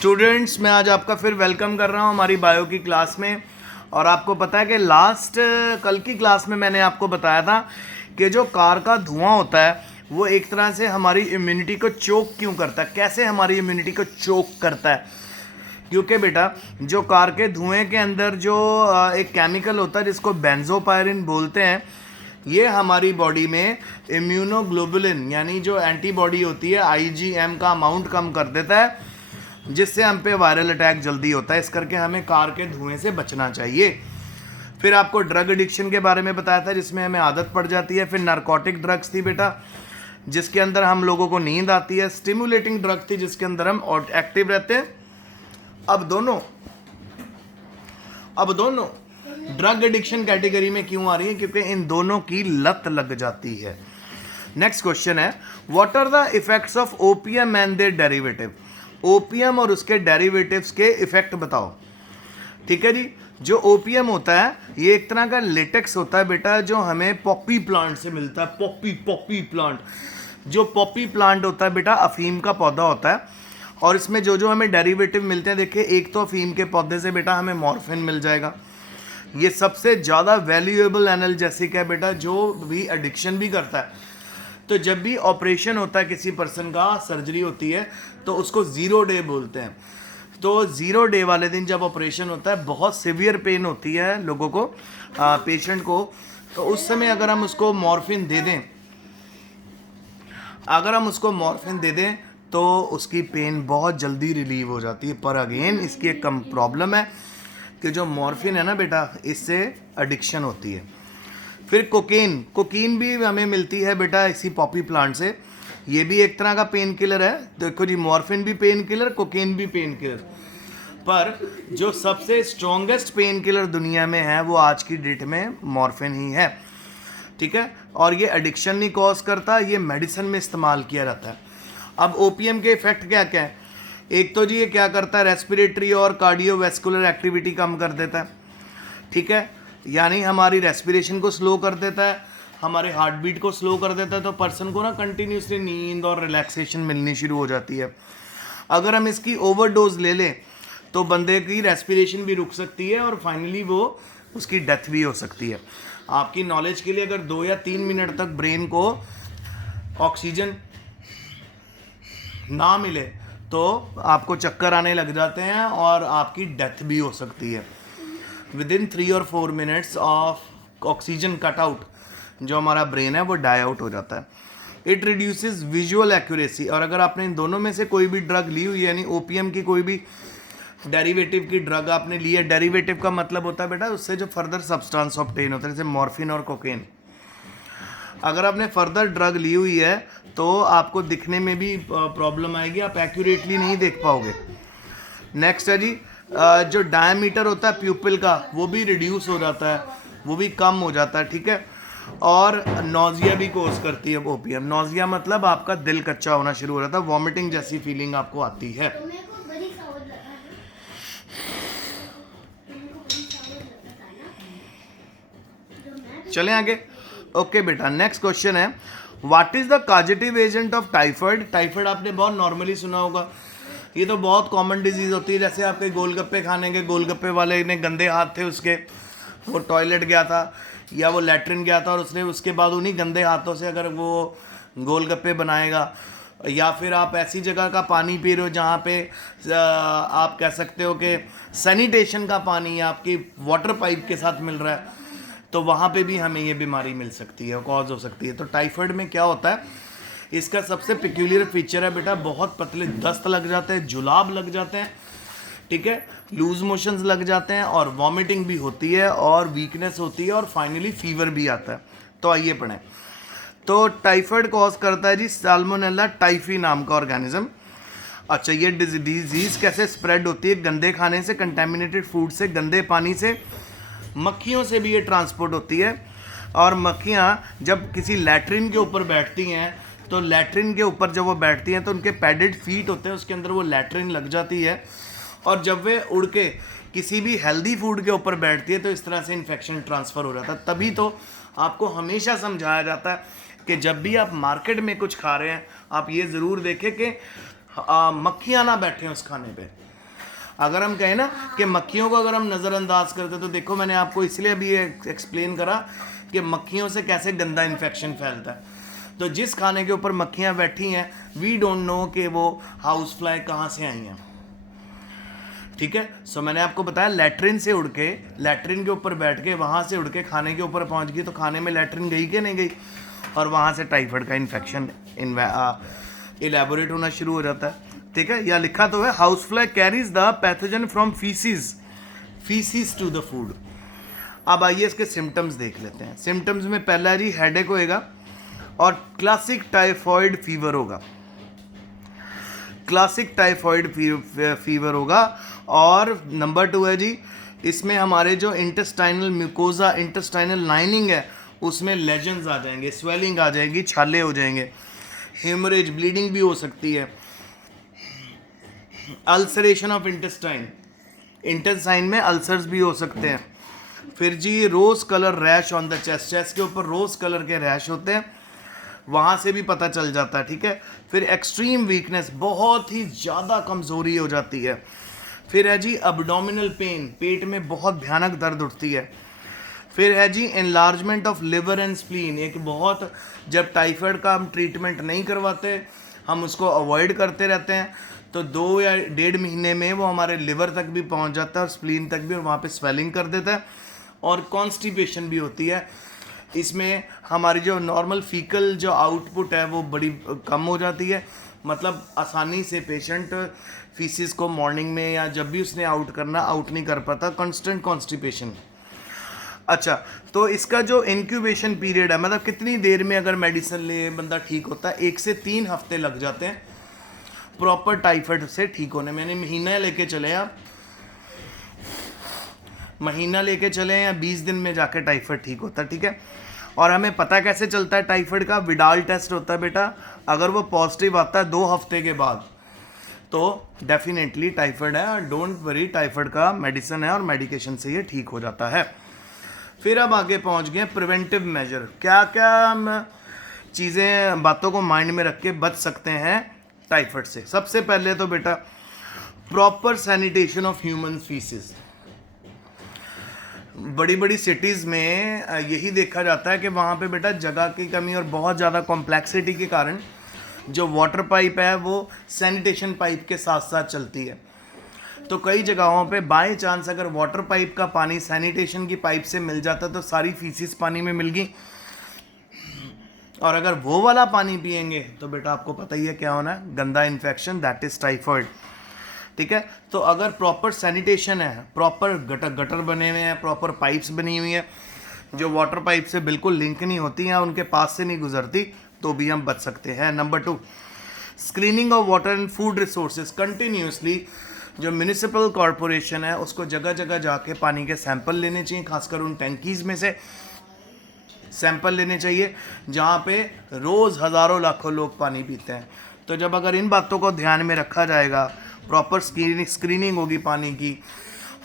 Students, मैं आज आपका फिर वेलकम कर रहा हूँ हमारी बायो की क्लास में। और आपको पता है कि कल की क्लास में मैंने आपको बताया था कि जो कार का धुआं होता है वो एक तरह से हमारी इम्यूनिटी को चोक क्यों करता है, कैसे हमारी इम्यूनिटी को चोक करता है। क्योंकि बेटा जो कार के धुएं के अंदर जो एक केमिकल होता है जिसको बेंजोपायरिन बोलते हैं, ये हमारी बॉडी में इम्यूनोग्लोबुलिन यानी जो एंटीबॉडी होती है आईजीएम का अमाउंट कम कर देता है, जिससे हम पे वायरल अटैक जल्दी होता है। इस करके हमें कार के धुएं से बचना चाहिए। फिर आपको ड्रग एडिक्शन के बारे में बताया था जिसमें हमें आदत पड़ जाती है। फिर नारकोटिक ड्रग्स थी बेटा जिसके अंदर हम लोगों को नींद आती है। स्टिमुलेटिंग ड्रग थी जिसके अंदर हम एक्टिव रहते हैं। अब दोनों ड्रग एडिक्शन कैटेगरी में क्यों आ रही है? क्योंकि इन दोनों की लत लग जाती है। नेक्स्ट क्वेश्चन है, what are the effects of OPM and their derivative? OPM और उसके डेरिवेटिव्स के इफेक्ट बताओ। ठीक है जी। जो ओपीएम होता है ये एक तरह का लेटेक्स होता है बेटा जो हमें पॉपी प्लांट से मिलता है। पॉपी प्लांट, जो पॉपी प्लांट होता है बेटा अफीम का पौधा होता है। और इसमें जो जो हमें डेरिवेटिव मिलते हैं, देखिए एक तो अफीम के पौधे से बेटा हमें मॉर्फिन मिल जाएगा। ये सबसे ज़्यादा वैल्यूएबल एनाल्जेसिक है बेटा, जो भी एडिक्शन भी करता है। तो जब भी ऑपरेशन होता है किसी पर्सन का, सर्जरी होती है, तो उसको 0 डे बोलते हैं। तो 0 डे वाले दिन जब ऑपरेशन होता है बहुत सीवियर पेन होती है लोगों को, पेशेंट को। तो उस समय अगर हम उसको मॉर्फिन दे दें तो उसकी पेन बहुत जल्दी रिलीव हो जाती है। पर अगेन इसकी एक कम प्रॉब्लम है कि जो मॉर्फिन है ना बेटा, इससे एडिक्शन होती है। फिर कोकीन भी हमें मिलती है बेटा इसी पॉपी प्लांट से। ये भी एक तरह का पेन किलर है। देखो जी, मॉर्फिन भी पेन किलर, कोकीन भी पेन किलर। पर जो सबसे स्ट्रॉन्गेस्ट पेन किलर दुनिया में है वो आज की डेट में मॉर्फिन ही है। ठीक है। और ये एडिक्शन नहीं कॉज करता, ये मेडिसिन में इस्तेमाल किया जाता है। अब ओपीएम के इफेक्ट क्या क्या है? एक तो जी ये क्या करता है, रेस्पिरेटरी और कार्डियोवैस्कुलर एक्टिविटी कम कर देता है। ठीक है, यानी हमारी रेस्पिरेशन को स्लो कर देता है, हमारे हार्ट बीट को स्लो कर देता है। तो पर्सन को ना कंटिन्यूसली नींद और रिलैक्सेशन मिलनी शुरू हो जाती है। अगर हम इसकी ओवरडोज ले लें तो बंदे की रेस्पिरेशन भी रुक सकती है और फाइनली वो उसकी डेथ भी हो सकती है। आपकी नॉलेज के लिए, अगर 2 या 3 मिनट तक ब्रेन को ऑक्सीजन ना मिले तो आपको चक्कर आने लग जाते हैं और आपकी डेथ भी हो सकती है। विदिन 3 और 4 minutes of oxygen cut out जो हमारा ब्रेन है वो डाई आउट हो जाता है। It reduces visual accuracy. और अगर आपने इन दोनों में से कोई भी ड्रग ली हुई है, यानी ओपीएम की कोई भी डेरिवेटिव की ड्रग आपने ली है, डेरिवेटिव का मतलब होता है बेटा उससे जो फर्दर सब्सटेंस ऑब्टेन होता है, जैसे मॉर्फिन और कोकेन। अगर आपने फर्दर ड्रग ली हुई है तो आपको दिखने में भी प्रॉब्लम आएगी, आप एक्यूरेटली नहीं देख पाओगे। नेक्स्ट है जी, जो डायमीटर होता है प्यूपिल का वो भी रिड्यूस हो जाता है, वो भी कम हो जाता है। ठीक है। और नोजिया भी कोज करती है ओपीएम। नोजिया मतलब आपका दिल कच्चा होना शुरू हो जाता है, वॉमिटिंग जैसी फीलिंग आपको आती है। चलें आगे। ओके बेटा, नेक्स्ट क्वेश्चन है, what is the causative agent of typhoid? Typhoid आपने बहुत नॉर्मली सुना होगा, ये तो बहुत कॉमन डिजीज होती है। जैसे आपके गोलगप्पे खाने के, गोलगप्पे वाले ने गंदे हाथ थे उसके, वो टॉयलेट गया था या वो लैट्रिन गया था और उसने उसके बाद उन्हीं गंदे हाथों से अगर वो गोलगप्पे बनाएगा, या फिर आप ऐसी जगह का पानी पी रहे हो जहाँ पे आप कह सकते हो कि सैनिटेशन का पानी आपकी वाटर पाइप के साथ मिल रहा है, तो वहाँ पे भी हमें ये बीमारी मिल सकती है, कॉज हो सकती है। तो टाइफाइड में क्या होता है, इसका सबसे पिक्यूलियर फीचर है बेटा बहुत पतले दस्त लग जाते हैं, जुलाब लग जाते हैं। ठीक है, लूज मोशंस लग जाते हैं और वॉमिटिंग भी होती है और वीकनेस होती है और फाइनली फीवर भी आता है। तो आइए पढ़ें। तो टाइफाइड कॉज करता है जी साल्मोनेला टाइफी नाम का ऑर्गेनिज्म। अच्छा, ये डिजीज कैसे स्प्रेड होती है? गंदे खाने से, कंटेमिनेटेड फूड से, गंदे पानी से, मक्खियों से भी ये ट्रांसपोर्ट होती है। और मक्खियाँ जब किसी लैट्रिन के ऊपर बैठती हैं तो लैट्रिन के ऊपर जब वो बैठती हैं तो उनके पैडेड फीट होते हैं, उसके अंदर वो लैट्रिन लग जाती है। और जब वे उड़ के किसी भी हेल्दी फूड के ऊपर बैठती है तो इस तरह से इन्फेक्शन ट्रांसफ़र हो जाता है। तभी तो आपको हमेशा समझाया जाता है कि जब भी आप मार्केट में कुछ खा रहे हैं आप ये ज़रूर देखें कि मक्खियाँ ना बैठे उस खाने पे। अगर हम कहें ना कि मक्खियों को अगर हम नज़रअंदाज करते तो देखो मैंने आपको इसलिए अभी एक्सप्लेन करा कि मक्खियों से कैसे गंदा इन्फेक्शन फैलता है। तो जिस खाने के ऊपर मक्खियाँ बैठी हैं, वी डोंट नो कि वो हाउस फ्लाई कहाँ से आई हैं। ठीक है, सो मैंने आपको बताया लैट्रिन से उड़ के, लैट्रिन के ऊपर बैठ के, वहाँ से उड़ के खाने के ऊपर पहुँच गई, तो खाने में लैट्रिन गई कि नहीं गई, और वहाँ से टाइफाइड का इन्फेक्शन इलेबोरेट होना शुरू हो जाता है। ठीक है, या लिखा तो है house fly carries the pathogen from faeces to the food. अब आइए इसके सिम्टम्स देख लेते हैं। सिम्टम्स में पहला जी हेडेक होएगा और क्लासिक टाइफॉइड फीवर होगा, क्लासिक टाइफॉइड फीवर होगा। और नंबर 2 है जी, इसमें हमारे जो इंटेस्टाइनल म्यूकोजा, इंटेस्टाइनल लाइनिंग है, उसमें लेजन्स आ जाएंगे, स्वेलिंग आ जाएगी, छाले हो जाएंगे, हेमरेज ब्लीडिंग भी हो सकती है, अल्सरेशन ऑफ इंटेस्टाइन, इंटेस्टाइन में अल्सर्स भी हो सकते हैं। फिर जी rose colour rash on the chest, chest के ऊपर रोज़ कलर के रैश होते हैं, वहाँ से भी पता चल जाता है। ठीक है, फिर एक्सट्रीम वीकनेस, बहुत ही ज़्यादा कमज़ोरी हो जाती है। फिर है जी अब्डोमिनल पेन, पेट में बहुत भयानक दर्द उठती है। फिर है जी enlargement of liver and spleen, एक बहुत, जब टाइफाइड का हम ट्रीटमेंट नहीं करवाते, हम उसको अवॉइड करते रहते हैं, तो 2 या 1.5 महीने में वो हमारे लिवर तक भी पहुंच जाता है और स्प्लीन तक भी, और वहाँ पे स्वेलिंग कर देता है, और कॉन्स्टिपेशन भी होती है। इसमें हमारी जो नॉर्मल फीकल जो आउटपुट है वो बड़ी कम हो जाती है, मतलब आसानी से पेशेंट फीसिस को मॉर्निंग में या जब भी उसने आउट करना आउट नहीं कर पाता, कांस्टेंट कॉन्स्टिपेशन। अच्छा, तो इसका जो इंक्यूबेशन पीरियड है, मतलब कितनी देर में अगर मेडिसिन ले बंदा ठीक होता है, 1 से 3 हफ्ते लग जाते हैं प्रॉपर टाइफाइड से ठीक होने में। यानी महीना लेके चले आप, महीना लेके चले या 20 दिन में जाके टाइफाइड ठीक होता है। ठीक है, और हमें पता कैसे चलता है टाइफाइड का? विडाल टेस्ट होता है बेटा, अगर वो पॉजिटिव आता है 2 हफ्ते के बाद, तो डेफिनेटली टाइफाइड है, और डोंट वरी, टाइफाइड का मेडिसिन है और मेडिकेशन से ये ठीक हो जाता है। फिर अब आगे पहुंच गए प्रिवेंटिव मेजर, क्या क्या हम चीज़ें, बातों को माइंड में रख के बच सकते हैं टाइफाइड से। सबसे पहले तो बेटा proper sanitation of human faeces. बड़ी बड़ी सिटीज़ में यही देखा जाता है कि वहाँ पे बेटा जगह की कमी और बहुत ज़्यादा कॉम्प्लेक्सिटी के कारण जो वाटर पाइप है वो सैनिटेशन पाइप के साथ साथ चलती है। तो कई जगहों पे बाय चांस अगर वाटर पाइप का पानी सैनिटेशन की पाइप से मिल जाता तो सारी फीसिस पानी में मिल गई, और अगर वो वाला पानी पिएंगे तो बेटा आपको पता ही है क्या होना है, गंदा इन्फेक्शन, दैट इज़ टाइफाइड। ठीक है, तो अगर प्रॉपर सैनिटेशन है, प्रॉपर गटर बने हुए हैं, प्रॉपर पाइप्स बनी हुई हैं जो वाटर पाइप से बिल्कुल लिंक नहीं होती हैं, उनके पास से नहीं गुजरती, तो भी हम बच सकते हैं। Number 2, screening of water and food resources continuously. जो म्यूनिसिपल कॉरपोरेशन है उसको जगह जगह जाके पानी के सैंपल लेने चाहिए, खासकर उन टैंकीज़ में से सैंपल लेने चाहिए जहाँ पे रोज़ हज़ारों लाखों लोग पानी पीते हैं। तो जब अगर इन बातों को ध्यान में रखा जाएगा, प्रॉपर स्क्रीनिंग होगी पानी की,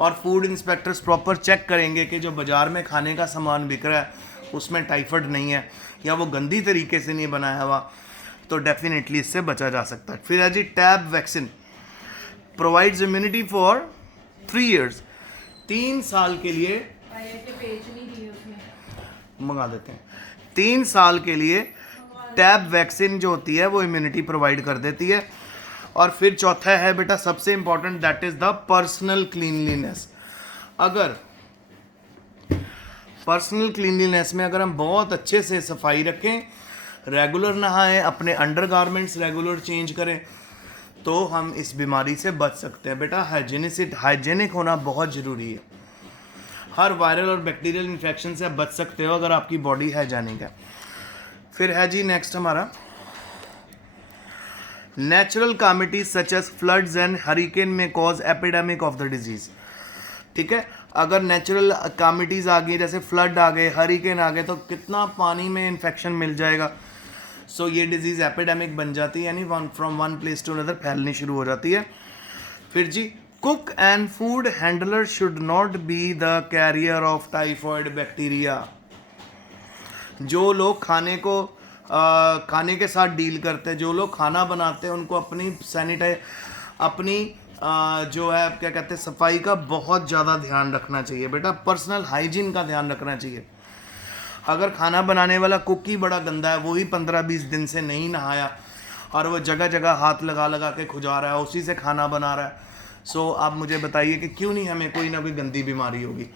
और फूड इंस्पेक्टर्स प्रॉपर चेक करेंगे कि जो बाज़ार में खाने का सामान बिक रहा है उसमें टाइफाइड नहीं है या वो गंदी तरीके से नहीं बनाया हुआ, तो डेफिनेटली इससे बचा जा सकता है। फिर है जी TAB vaccine, provides immunity for 3 years, 3 साल के लिए, मंगा देते हैं, 3 साल के लिए टैब वैक्सीन जो होती है वो इम्यूनिटी प्रोवाइड कर देती है। और फिर चौथा है बेटा सबसे important, that is the personal cleanliness. अगर पर्सनल क्लीनलीनेस में अगर हम बहुत अच्छे से सफाई रखें, रेगुलर नहाएं, अपने अंडरगारमेंट्स रेगुलर चेंज करें, तो हम इस बीमारी से बच सकते हैं। बेटा हाइजेनिक होना बहुत ज़रूरी है। हर वायरल और बैक्टीरियल इन्फेक्शन से आप बच सकते हो अगर आपकी बॉडी हाइजेनिक है। फिर है जी नेक्स्ट हमारा natural calamities such as floods and hurricane may cause epidemic of the disease. ठीक है, अगर नेचुरल कामिटीज़ आ गई, जैसे फ्लड आ गए, हरिकेन आ गए, तो कितना पानी में इन्फेक्शन मिल जाएगा, सो ये डिजीज़ एपिडेमिक बन जाती है, यानी from one place to another फैलनी शुरू हो जाती है। फिर जी cook and food handler should not be the carrier of typhoid bacteria. जो लोग खाने को खाने के साथ डील करते हैं, जो लोग खाना बनाते हैं उनको अपनी अपनी जो है क्या कहते हैं सफाई का बहुत ज़्यादा ध्यान रखना चाहिए बेटा, पर्सनल हाइजीन का ध्यान रखना चाहिए। अगर खाना बनाने वाला कुक ही बड़ा गंदा है, वो ही 15-20 दिन से नहीं नहाया और वो जगह जगह हाथ लगा लगा के खुजा रहा है, उसी से खाना बना रहा है, सो आप मुझे बताइए कि क्यों नहीं हमें कोई ना कोई गंदी बीमारी होगी।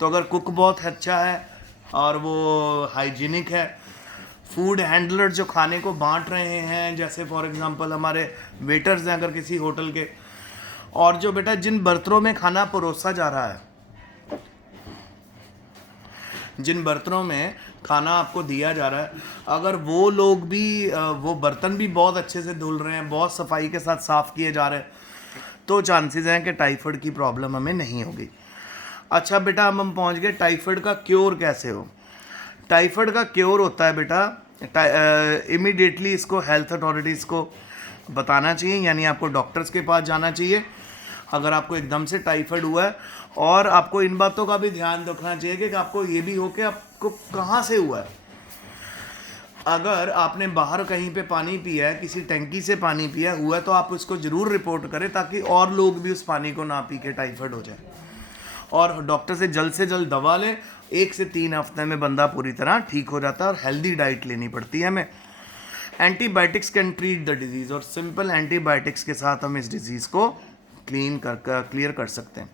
तो अगर कुक बहुत अच्छा है और वो हाइजीनिक है, फूड हैंडलर जो खाने को बांट रहे हैं, जैसे फॉर एग्जांपल हमारे वेटर्स हैं अगर किसी होटल के, और जो बेटा जिन बर्तनों में खाना परोसा जा रहा है, जिन बर्तनों में खाना आपको दिया जा रहा है, अगर वो लोग भी वो बर्तन भी बहुत अच्छे से धुल रहे हैं, बहुत सफाई के साथ साफ़ किए जा रहे हैं, तो चांसेस हैं कि टाइफाइड की प्रॉब्लम हमें नहीं होगी। अच्छा बेटा, अब हम पहुंच गए टाइफाइड का क्योर कैसे हो। टाइफाइड का क्योर होता है बेटा, इमीडिएटली इसको हेल्थ अथॉरिटीज़ को बताना चाहिए, यानी आपको डॉक्टर्स के पास जाना चाहिए अगर आपको एकदम से टाइफाइड हुआ है। और आपको इन बातों का भी ध्यान रखना चाहिए कि आपको ये भी हो कि आपको कहाँ से हुआ है। अगर आपने बाहर कहीं पे पानी पिया है, किसी टंकी से पानी पिया हुआ है, तो आप उसको ज़रूर रिपोर्ट करें ताकि और लोग भी उस पानी को ना पी के टाइफाइड हो जाए। और डॉक्टर से जल्द दवा लें, 1 से 3 हफ्ते में बंदा पूरी तरह ठीक हो जाता है और हेल्दी डाइट लेनी पड़ती है हमें। Antibiotics can treat the disease, और सिंपल एंटीबायोटिक्स के साथ हम इस डिजीज़ को क्लियर कर सकते हैं।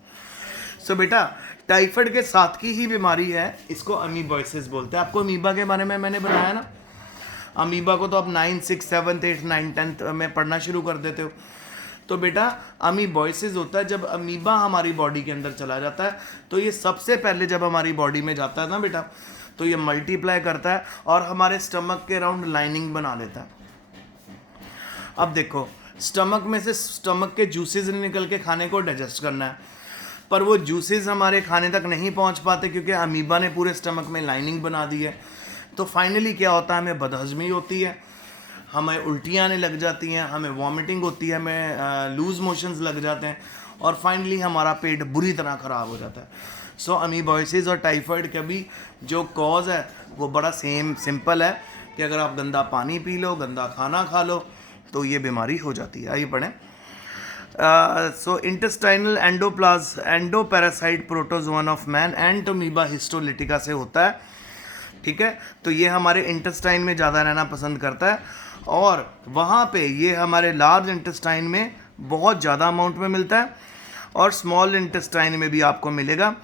सो बेटा, टाइफाइड के साथ की ही बीमारी है, इसको अमीबॉइसिस बोलते हैं। आपको अमीबा के बारे में मैंने बताया ना, अमीबा को तो आप 9, 6, 7, 8, 9, 10 में पढ़ना शुरू कर देते हो। तो बेटा अमीबॉइसिस होता है जब अमीबा हमारी बॉडी के अंदर चला जाता है, तो ये सबसे पहले जब हमारी बॉडी में जाता है ना बेटा, तो ये मल्टीप्लाई करता है और हमारे स्टमक के अराउंड लाइनिंग बना लेता है। अब देखो, स्टमक में से स्टमक के जूसेस निकल के खाने को डाइजेस्ट करना है, पर वो जूसेस हमारे खाने तक नहीं पहुंच पाते क्योंकि अमीबा ने पूरे स्टमक में लाइनिंग बना दी है। तो फाइनली क्या होता है, हमें बदहजमी होती है, हमें उल्टियाँ आने लग जाती हैं, हमें वॉमिटिंग होती है, हमें लूज़ मोशंस लग जाते हैं, और फाइनली हमारा पेट बुरी तरह ख़राब हो जाता है। सो अमीबॉइसिस और टाइफाइड का भी जो कॉज है वो बड़ा सिंपल है कि अगर आप गंदा पानी पी लो, गंदा खाना खा लो, तो ये बीमारी हो जाती है। आइए पढ़ें। So intestinal endoparasite protozoan of man Entamoeba histolytica से होता है, ठीक है। तो ये हमारे इंटेस्टाइन में ज़्यादा रहना पसंद करता है, और वहाँ पे ये हमारे लार्ज इंटेस्टाइन में बहुत ज़्यादा अमाउंट में मिलता है, और स्मॉल इंटेस्टाइन में भी आपको मिलेगा,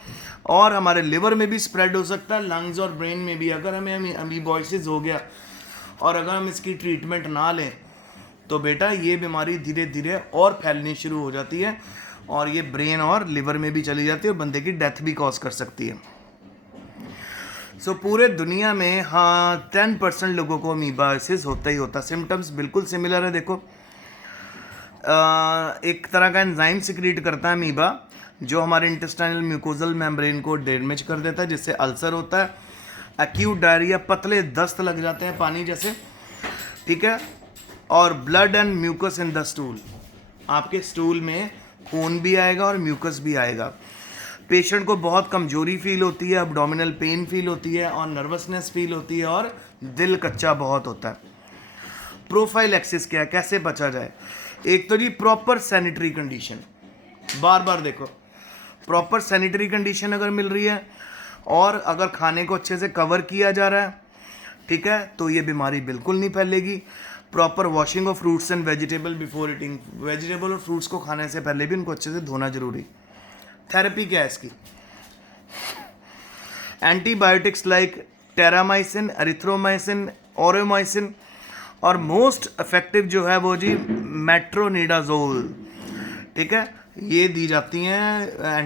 और हमारे लिवर में भी स्प्रेड हो सकता है, लंग्स और ब्रेन में भी। अगर हमें अमीबॉइसिस हो गया और अगर हम इसकी ट्रीटमेंट ना लें, तो बेटा ये बीमारी धीरे धीरे और फैलनी शुरू हो जाती है, और ये ब्रेन और लिवर में भी चली जाती है और बंदे की डेथ भी कॉज कर सकती है। सो पूरे दुनिया में 10% लोगों को अमीबाइसिस होता ही होता। सिम्टम्स बिल्कुल सिमिलर है। देखो, एक तरह का एंजाइम सिक्रीट करता है अमीबा, जो हमारे इंटेस्टाइनल म्यूकोजल मेम्ब्रेन को डैमेज कर देता है, जिससे अल्सर होता है, एक्यूट डायरिया, पतले दस्त लग जाते हैं पानी जैसे, ठीक है, और blood and mucus in the stool, आपके स्टूल में खून भी आएगा और म्यूकस भी आएगा। पेशेंट को बहुत कमजोरी फील होती है, अब्डोमिनल पेन फील होती है, और नर्वसनेस फील होती है, और दिल कच्चा बहुत होता है। प्रोफाइलैक्सिस क्या है, कैसे बचा जाए? एक तो जी प्रॉपर सैनिटरी कंडीशन, बार बार देखो, प्रॉपर सैनिटरी कंडीशन अगर मिल रही है और अगर खाने को अच्छे से कवर किया जा रहा है, ठीक है, तो ये बीमारी बिल्कुल नहीं फैलेगी। Proper washing of fruits and vegetable before eating, vegetable और फ्रूट्स को खाने से पहले भी उनको अच्छे से धोना जरूरी। थेरेपी क्या है इसकी? एंटीबायोटिक्स लाइक टेरामाइसिन, एरिथ्रोमाइसिन, ओरोमाइसिन, और मोस्ट इफेक्टिव जो है वो जी मेट्रोनिडाजोल, ठीक है, ये दी जाती हैं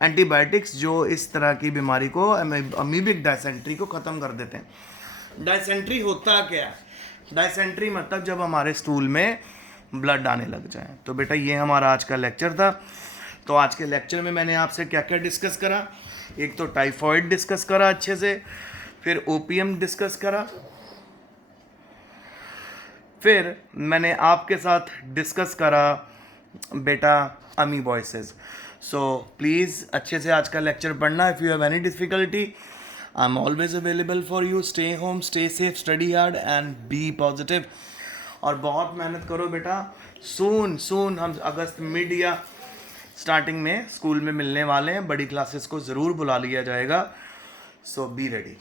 एंटीबायोटिक्स जो इस तरह की बीमारी को, अमीबिक डायसेंट्री को ख़त्म कर देते हैं। डायसेंट्री होता क्या है? डायसेंट्री मतलब जब हमारे स्टूल में ब्लड आने लग जाए। तो बेटा ये हमारा आज का लेक्चर था। तो आज के लेक्चर में मैंने आपसे क्या क्या डिस्कस करा? एक तो टाइफॉइड डिस्कस करा अच्छे से, फिर ओपीएम डिस्कस करा, फिर मैंने आपके साथ डिस्कस करा बेटा अमीबॉइसिस। सो प्लीज़ अच्छे से आज का लेक्चर पढ़ना। If you have any difficulty I am always available for you. Stay home, stay safe, study hard and be positive. और बहुत मेहनत करो बेटा. सून हम अगस्त मिड या स्टार्टिंग में स्कूल में मिलने वाले हैं. बड़ी क्लासेस को ज़रूर बुला लिया जाएगा. सो बी रेडी.